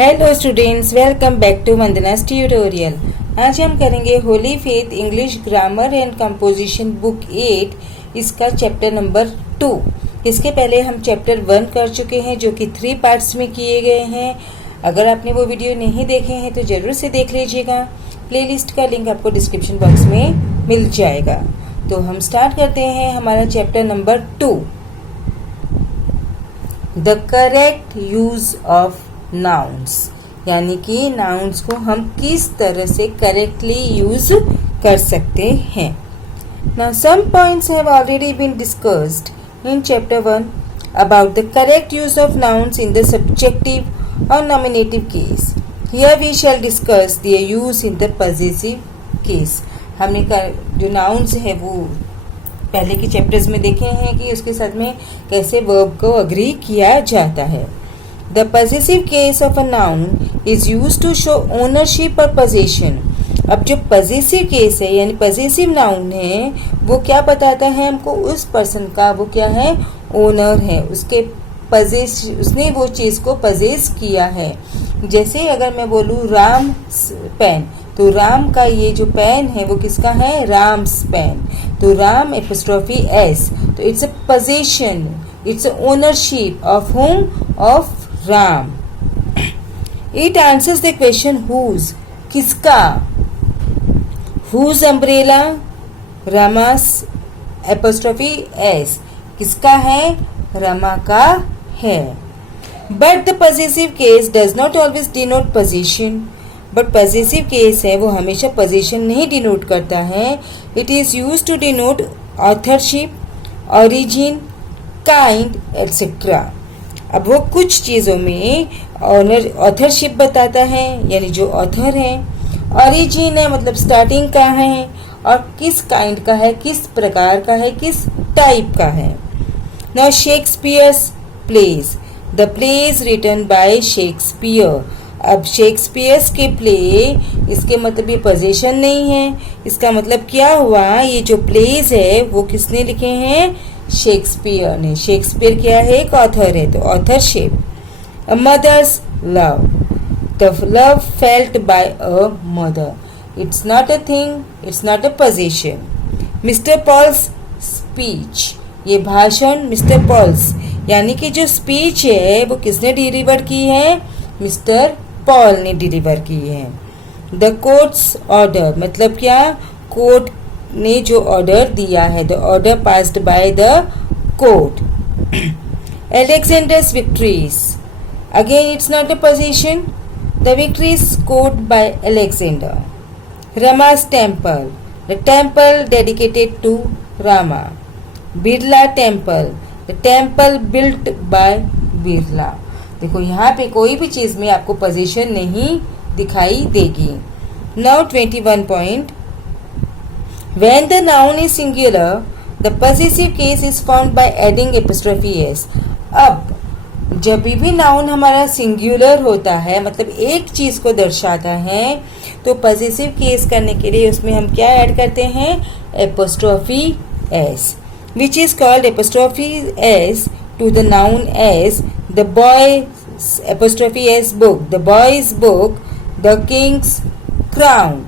Hello students, welcome back to Vandana's tutorial. आज हम करेंगे Holy Faith English grammar and composition book 8 इसका chapter number 2। इसके पहले हम चैप्टर 1 कर चुके हैं जो कि 3 पार्ट्स में किए गए हैं। अगर आपने वो वीडियो नहीं देखे हैं तो जरूर से देख लीजिएगा। प्लेलिस्ट का लिंक आपको डिस्क्रिप्शन बॉक्स में मिल जाएगा। तो हम स्टार्ट करते हैं हमारा chapter number 2, the correct use of nouns, यानी कि नाउन्स को हम किस तरह से करेक्टली यूज कर सकते हैं। Now some points have already been discussed in chapter 1 about the correct use of nouns in the subjective or nominative case. Here we shall discuss their use in the possessive case. हमने जो nouns है वो पहले के chapters में देखे हैं कि उसके साथ में कैसे वर्ब को अग्री किया जाता है। The possessive case of a noun is used to show ownership or possession. अब जो possessive case है यानी possessive noun है वो क्या बताता है हमको, उस पर्सन का वो क्या है, ओनर है, उसके उसने वो चीज को possess किया है। जैसे अगर मैं बोलूँ राम पेन, तो राम का ये जो पेन है वो किसका है, राम्स पेन। तो राम एपोस्ट्रोफी एस, तो it's a possession, it's a ownership of whom, of Ram. It answers the question whose, किसका, whose umbrella, Rama's apostrophe s, किसका है, रमा का है। But the possessive case does not always denote possession. But possessive case है वो हमेशा possession नहीं denote करता है। It is used to denote authorship, origin, kind, etc. अब वो कुछ चीज़ों में ऑथरशिप बताता है यानी जो ऑथर है, ओरिजिन है मतलब स्टार्टिंग का है, और किस काइंड का है, किस प्रकार का है, किस टाइप का है। Now Shakespeare's plays, the plays written by Shakespeare. अब शेक्सपियर्स के प्ले, इसके मतलब ये पोजीशन नहीं है, इसका मतलब क्या हुआ, ये जो प्लेज है वो किसने लिखे हैं, शेक्सपियर ने। शेक्सपियर क्या है, एक ऑथर है, तो authorship. A mother's love, the love felt by a mother, it's not a thing, it's not a position. Mister Paul's speech, ये भाषण मिस्टर पॉल्स यानी कि जो स्पीच है वो किसने डिलीवर की है, मिस्टर पॉल ने डिलीवर की है। द कोर्ट्स ऑर्डर मतलब क्या, कोर्ट ने जो ऑर्डर दिया है, the order passed by the court. Alexander's victories, again it's not a possession, the victories scored by Alexander. Rama's temple, the temple dedicated to Rama. Birla temple, the temple built by Birla. देखो यहाँ पे कोई भी चीज में आपको position नहीं दिखाई देगी। Now 21 point. When the noun is singular, the possessive case is found by adding apostrophe s. अब जब भी नाउन हमारा सिंगुलर होता है मतलब एक चीज को दर्शाता है, तो पॉसेसिव केस करने के लिए उसमें हम क्या ऐड करते हैं, apostrophe s, which is called apostrophe s to the noun s, the boys apostrophe s book, the boy's book, the king's crown.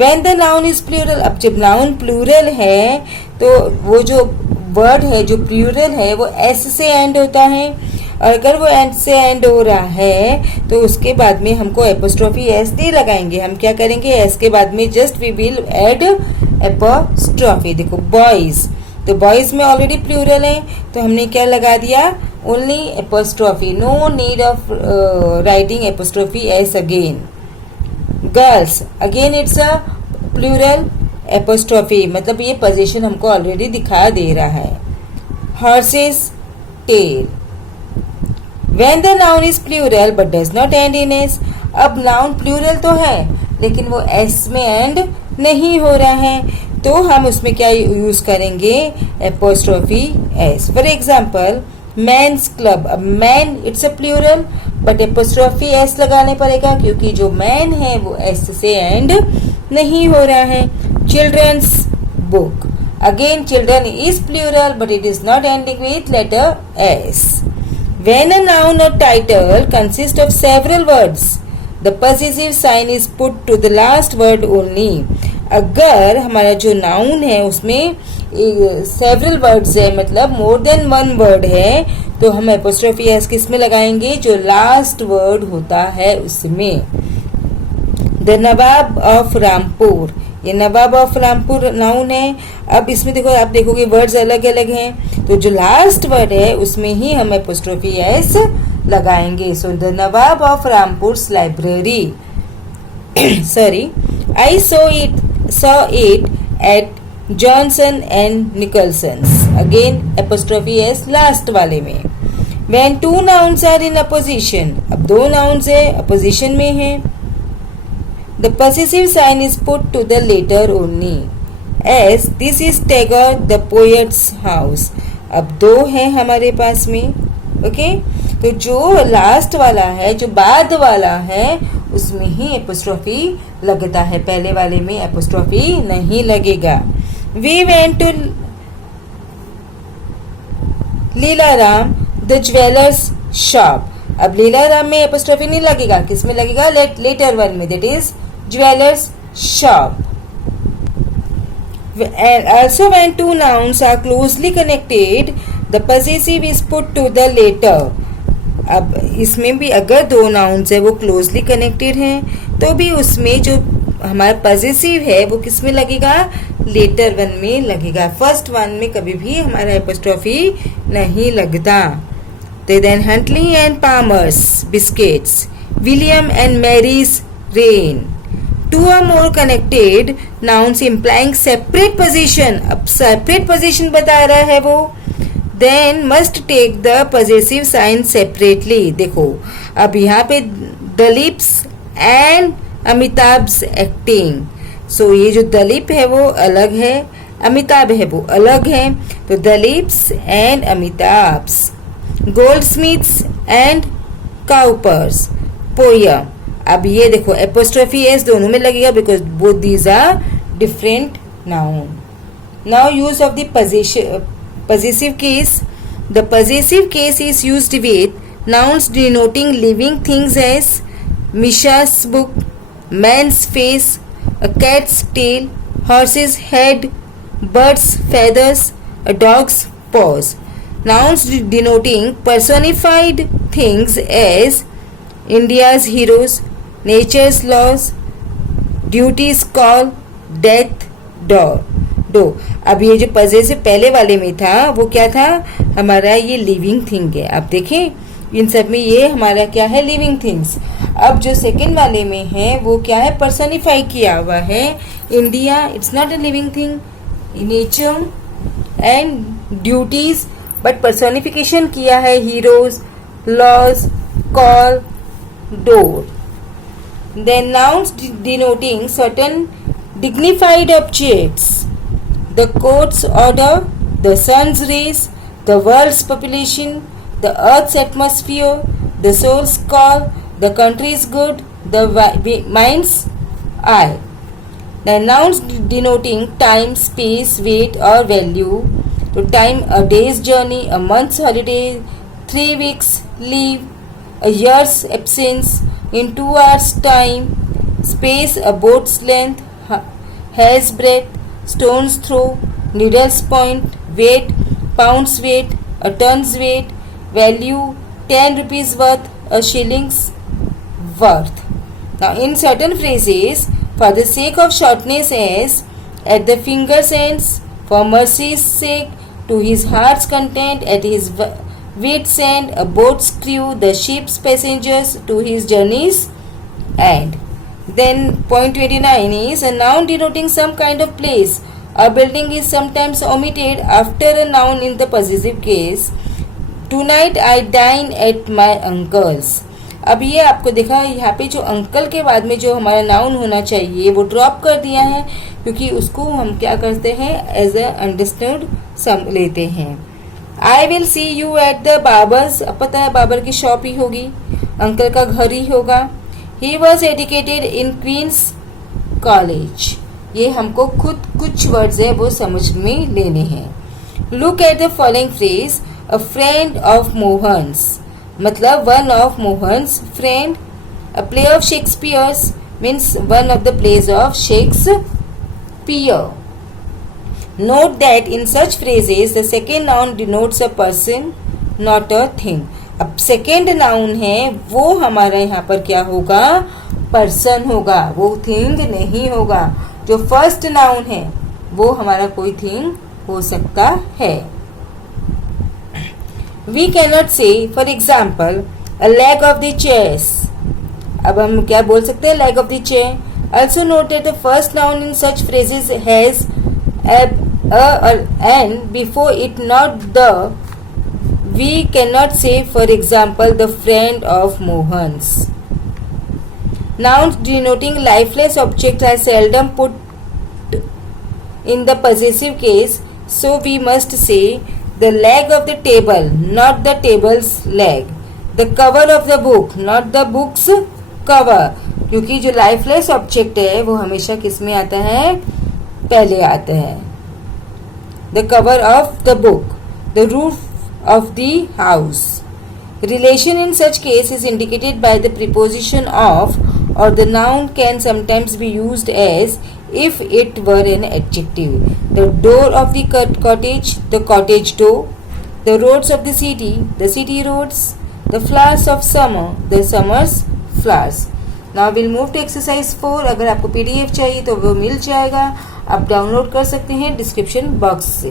When the noun is plural, अब जब नाउन प्लूरल है तो वो जो वर्ड है जो प्लूरल है वो एस से एंड होता है, और अगर वो एंड से एंड हो रहा है तो उसके बाद में हमको एपोस्ट्रोफी एस नहीं लगाएंगे। हम क्या करेंगे, एस के बाद में just we will add apostrophe. देखो बॉयज, तो बॉयज में ऑलरेडी प्लूरल है तो हमने क्या लगा दिया, only apostrophe, no need of writing apostrophe s again. Girls, again it's a plural apostrophe, मतलब ये पोजीशन हमको ऑलरेडी दिखा दे रहा है। Horses tail, when the noun is plural but does not end in s. अब नाउन प्लूरल तो है लेकिन वो एस में एंड नहीं हो रहा है, तो हम उसमें क्या यूज करेंगे, apostrophe S. For example man's club, अब man it's a plural but apostrophe S लगाने पड़ेगा क्योंकि जो मैन है वो एस से एंड नहीं हो रहा है। Children's book, again children is plural but it is not ending with letter s. When a noun or title consists of several words, the possessive sign is put to the last word only. अगर हमारा जो noun है उसमें several words है, मतलब more than one word है, तो हम एपोस्ट्रोफी एस किस में लगाएंगे? जो लास्ट वर्ड होता है उसमें. द नवाब ऑफ रामपुर, ये नवाब ऑफ रामपुर नाउन है. अब इसमें देखो, आप देखोगे वर्ड्स अलग अलग हैं, तो जो लास्ट वर्ड है उसमें ही हम एपोस्ट्रोफी एस लगाएंगे. So the nawab of Rampur's library. Sorry, I saw it at Johnson and Nicholson's. Again apostrophe s last वाले में. When two nouns are in opposition, अब दो nouns है opposition में है, the possessive sign is put to the later only. As this is Tagore the poet's house. अब दो है हमारे पास में. ओके, तो जो लास्ट वाला है, जो बाद वाला है, उसमें ही एपोस्ट्रोफी लगता है, पहले वाले में एपोस्ट्रोफी नहीं लगेगा. We went to Leelaram the jeweller's shop. अब लीलाराम में एपोस्ट्रोफी नहीं लगेगा, किस में लगेगा? लेटर वन में, that is jeweller's shop. Also when two nouns are closely connected, the possessive is put to the later. अब इसमें भी अगर दो नाउन्स है वो क्लोजली कनेक्टेड हैं, तो भी उसमें जो हमारा पॉजेसिव है वो किस में लगेगा? लेटर वन में लगेगा. फर्स्ट वन में कभी भी हमारा एपोस्ट्रोफी नहीं लगता. Then Huntley and Palmer's biscuits, William and Mary's reign. Two or more connected nouns implying separate position. अब सेपरेट पोजीशन बता रहा है वो, then must take the possessive sign separately. देखो, अब यहाँ पे दलीप्स एंड अमिताभ्स एक्टिंग. सो ये जो दलीप है वो अलग है, अमिताभ है वो अलग है, तो Dalip's and Amitabh's. Goldsmith's and Cowper's poem. अब ये देखो एपोस्ट्रोफी एस दोनों में लगेगा, because both these are different noun. Now use of the possessive case. The possessive case is used with nouns denoting living things as Misha's book, man's face, a cat's tail, horse's head, bird's feathers, a dog's paws. Nouns denoting personified things as India's heroes, nature's laws, duty's call, death, door. अब ये जो possessive पहले वाले में था वो क्या था? हमारा ये लिविंग थिंग है. आप देखें इन सब में ये हमारा क्या है? Living things. अब जो सेकंड वाले में है वो क्या है? पर्सनिफाई किया हुआ है. India, it's not a living thing. Nature and duties, but personification किया है heroes, laws, call, door. Then nouns denoting certain dignified objects, the court's order, the sun's rays, the world's population, the earth's atmosphere, the soul's call, the country's good, the mind's eye. The nouns denoting time, space, weight or value. To time, a day's journey, a month's holiday, 3 weeks leave, a year's absence, in 2 hours time, space, a boat's length, hair's breadth, stone's throw, needle's point, weight, pound's weight, a ton's weight, value, 10 rupees worth, a shilling's worth. Now in certain phrases, for the sake of shortness as, at the finger's ends, for mercy's sake, to his heart's content, at his wit's end, a boat's crew, the ship's passengers, to his journey's end. Then point 29 is a noun denoting some kind of place. A building is sometimes omitted after a noun in the possessive case. Tonight I dine at my uncle's. अब ये आपको देखा यहाँ पे जो uncle के बाद में जो हमारा नाउन होना चाहिए वो ड्रॉप कर दिया है, क्योंकि उसको हम क्या करते हैं? एज अ अंडरस्टूड सम लेते हैं. I will see you at the Babar's. अब पता है बाबर की शॉप ही होगी, अंकल का घर ही होगा. He was educated in Queen's College. ये हमको खुद कुछ वर्ड्स है वो समझ में लेने हैं. Look at the following phrase. A friend of Mohan's. मतलब one of Mohan's friend. A play of Shakespeare's means one of the plays of Shakespeare. Note that in such phrases the second noun denotes a person, not a thing. अब second noun है वो हमारा यहाँ पर क्या होगा, person होगा, वो थिंग नहीं होगा. जो फर्स्ट नाउन है वो हमारा कोई थिंग हो सकता है. We cannot say, for example, a leg of the chairs. अब हम क्या बोल सकते हैं, leg of the chair. Also note that the first noun in such phrases has a or an before it, not the. We cannot say, for example, the friend of Mohan's. Nouns denoting lifeless objects are seldom put in the possessive case, so we must say the leg of the table, not the table's leg. The cover of the book, not the book's cover. क्योंकि जो lifeless object है वो हमेशा किस में आता है, पहले आता है. The cover of the book, the roof of the house. Relation in such case is indicated by the preposition of, or the noun can sometimes be used as if it were an adjective. The door of the cottage, the cottage door. The roads of the city roads. The flowers of summer, the summer's flowers. Now we'll move to exercise 4. अगर आपको PDF चाहिए तो वो मिल जाएगा, आप download कर सकते हैं डिस्क्रिप्शन बॉक्स से.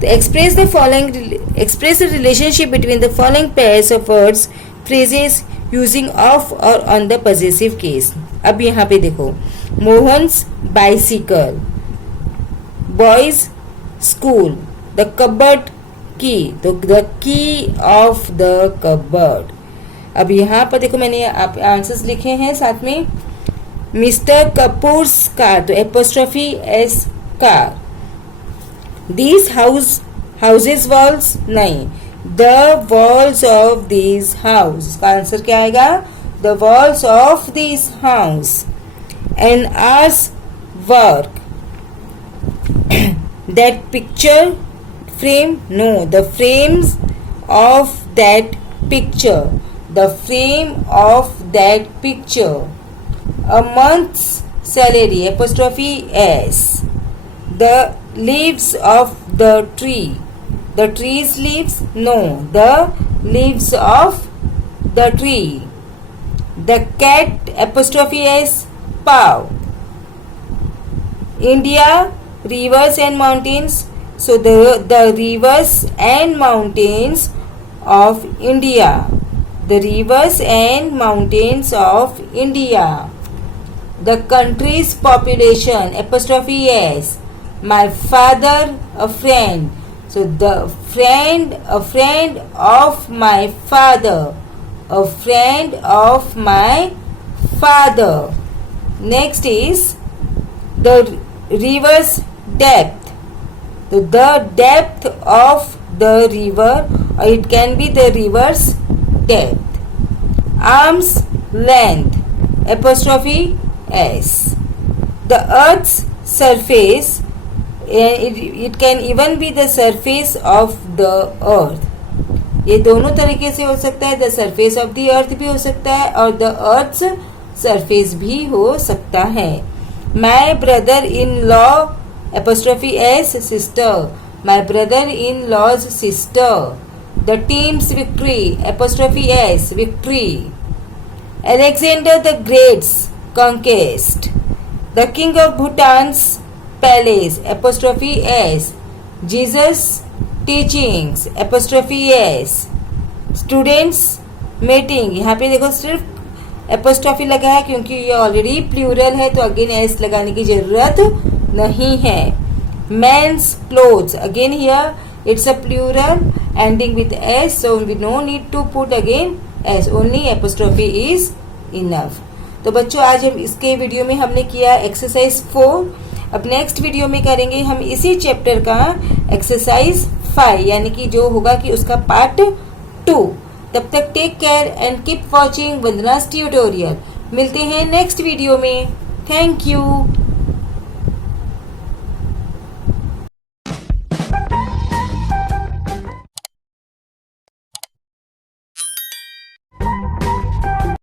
तो express the relationship between the following pairs of words phrases using of और ऑन द पॉजेसिव केस. अब यहाँ पे देखो, Mohan's bicycle, boys school, the cupboard की, तो the key of the cupboard. अब यहाँ पर देखो मैंने आप आंसर्स लिखे हैं साथ में. मिस्टर कपूर्स कार, तो apostrophe S car. These houses walls, नहीं, the walls of these house. का आंसर क्या आएगा, the walls of these house. An hour's work. That picture frame, no, the frames of that picture, the frame of that picture. A month's salary, apostrophe S. The leaves of the tree, the tree's leaves, no, the leaves of the tree. The cat, apostrophe S, paw. India, rivers and mountains, so the rivers and mountains of India. The rivers and mountains of India. The country's population, apostrophe S. My father, a friend. So the friend, a friend of my father. A friend of my father. Next is the river's depth. So the depth of the river, or it can be the river's depth. Arm's length, apostrophe S. The earth's surface, it can even be the surface of the earth. ये दोनों तरीके से हो सकता है. The surface of the earth भी हो सकता है और द अर्थ्स सरफेस भी हो सकता है. My brother in law, apostrophe S, sister. My brother in law's sister. The team's victory, apostrophe S, victory. Alexander the Great's conquest. The king of Bhutan's palace, apostrophe S. Jesus' teachings, apostrophe S. Students meeting, यहाँ पे देखो सिर्फ apostrophe लगा है क्योंकि ये already plural है, तो अगेन S लगाने की जरूरत नहीं है. Men's clothes, again here it's a plural ending with S, so we no need to put again S, only apostrophe is enough. तो बच्चों आज हम इसके वीडियो में हमने किया एक्सरसाइज 4. अब नेक्स्ट वीडियो में करेंगे हम इसी चैप्टर का एक्सरसाइज 5, यानी कि जो होगा कि उसका पार्ट 2. तब तक take care and keep watching Vandana's tutorial. मिलते हैं नेक्स्ट वीडियो में. Thank you.